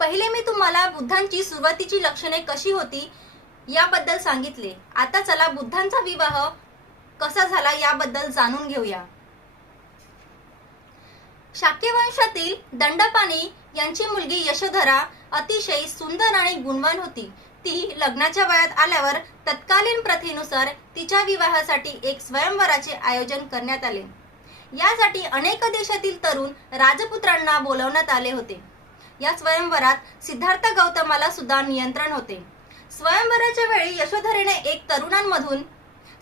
पहिले मी तुम्हाला बुद्धांची सुरुवातीची लक्षणे कशी होती याबद्दल सांगितले. आता चला बुद्धांचा विवाह कसा झाला याबद्दल जाणून घेऊया. शाक्य वंशातील दंडपाणी यांची मुलगी यशोधरा अतिशय सुंदर आणि गुणवान होती. ती लग्नाच्या वयात आल्यावर तत्कालीन प्रथेनुसार तिच्या विवाहासाठी एक स्वयंवराचे आयोजन करण्यात आले. यासाठी अनेक देशातील तरुण राजपुत्रांना बोलवण्यात आले होते. या स्वयंवरात सिद्धार्थ गौतमाला सुद्धा नियंत्रण होते. स्वयंवराच्या वेळी यशोधरेने एक तरुणांमधून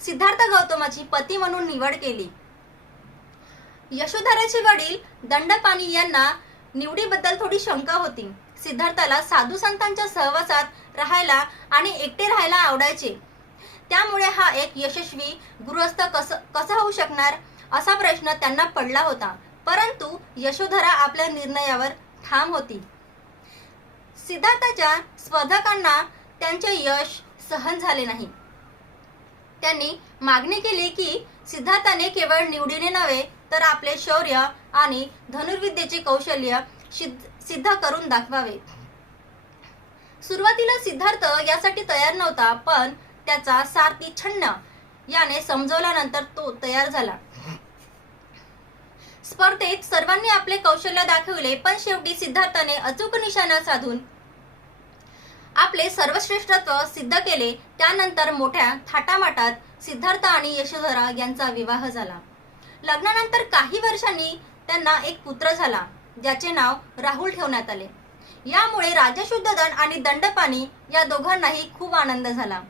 सिद्धार्थ गौतमाची पती म्हणून निवड केली. यशोधराचे वडील दंडपाणी यांना निवडीबद्दल थोडी शंका होती. सिद्धार्थाला साधू संतांच्या सहवासात राहायला आणि एकटे राहायला आवडायचे. त्यामुळे हा एक यशस्वी गृहस्थ कसा होऊ शकणार असा प्रश्न त्यांना पडला होता. परंतु यशोधरा आपल्या निर्णयावर ठाम होती. सिद्धार्थाच्या स्पर्धकांना त्यांचे यश सहन झाले नाही. त्यांनी मागणी केली की सिद्धार्थाने केवळ निवडीने नव्हे तर आपले शौर्य आणि धनुर्विद्येचे कौशल्य सिद्ध करून दाखवावे. सुरुवातीला सिद्धार्थ यासाठी तयार नव्हता, पण त्याचा सारथी छन्न याने समजवल्यानंतर तो तयार झाला. स्पर्धेत सर्वांनी आपले कौशल्य दाखवले, पण शेवटी सिद्धार्थाने अचूक निशाणा साधून आपले सर्वश्रेष्ठत्व सिद्ध केले. त्यानंतर मोठ्या थाटामाटात सिद्धार्थ आणि यशोधरा यांचा विवाह झाला. लग्नानंतर काही वर्षांनी त्यांना एक पुत्र झाला, ज्याचे नाव राहुल ठेवण्यात आले. यामुळे राजा शुद्धोधन आणि दंडपाणी या दोघांनाही खूप आनंद झाला.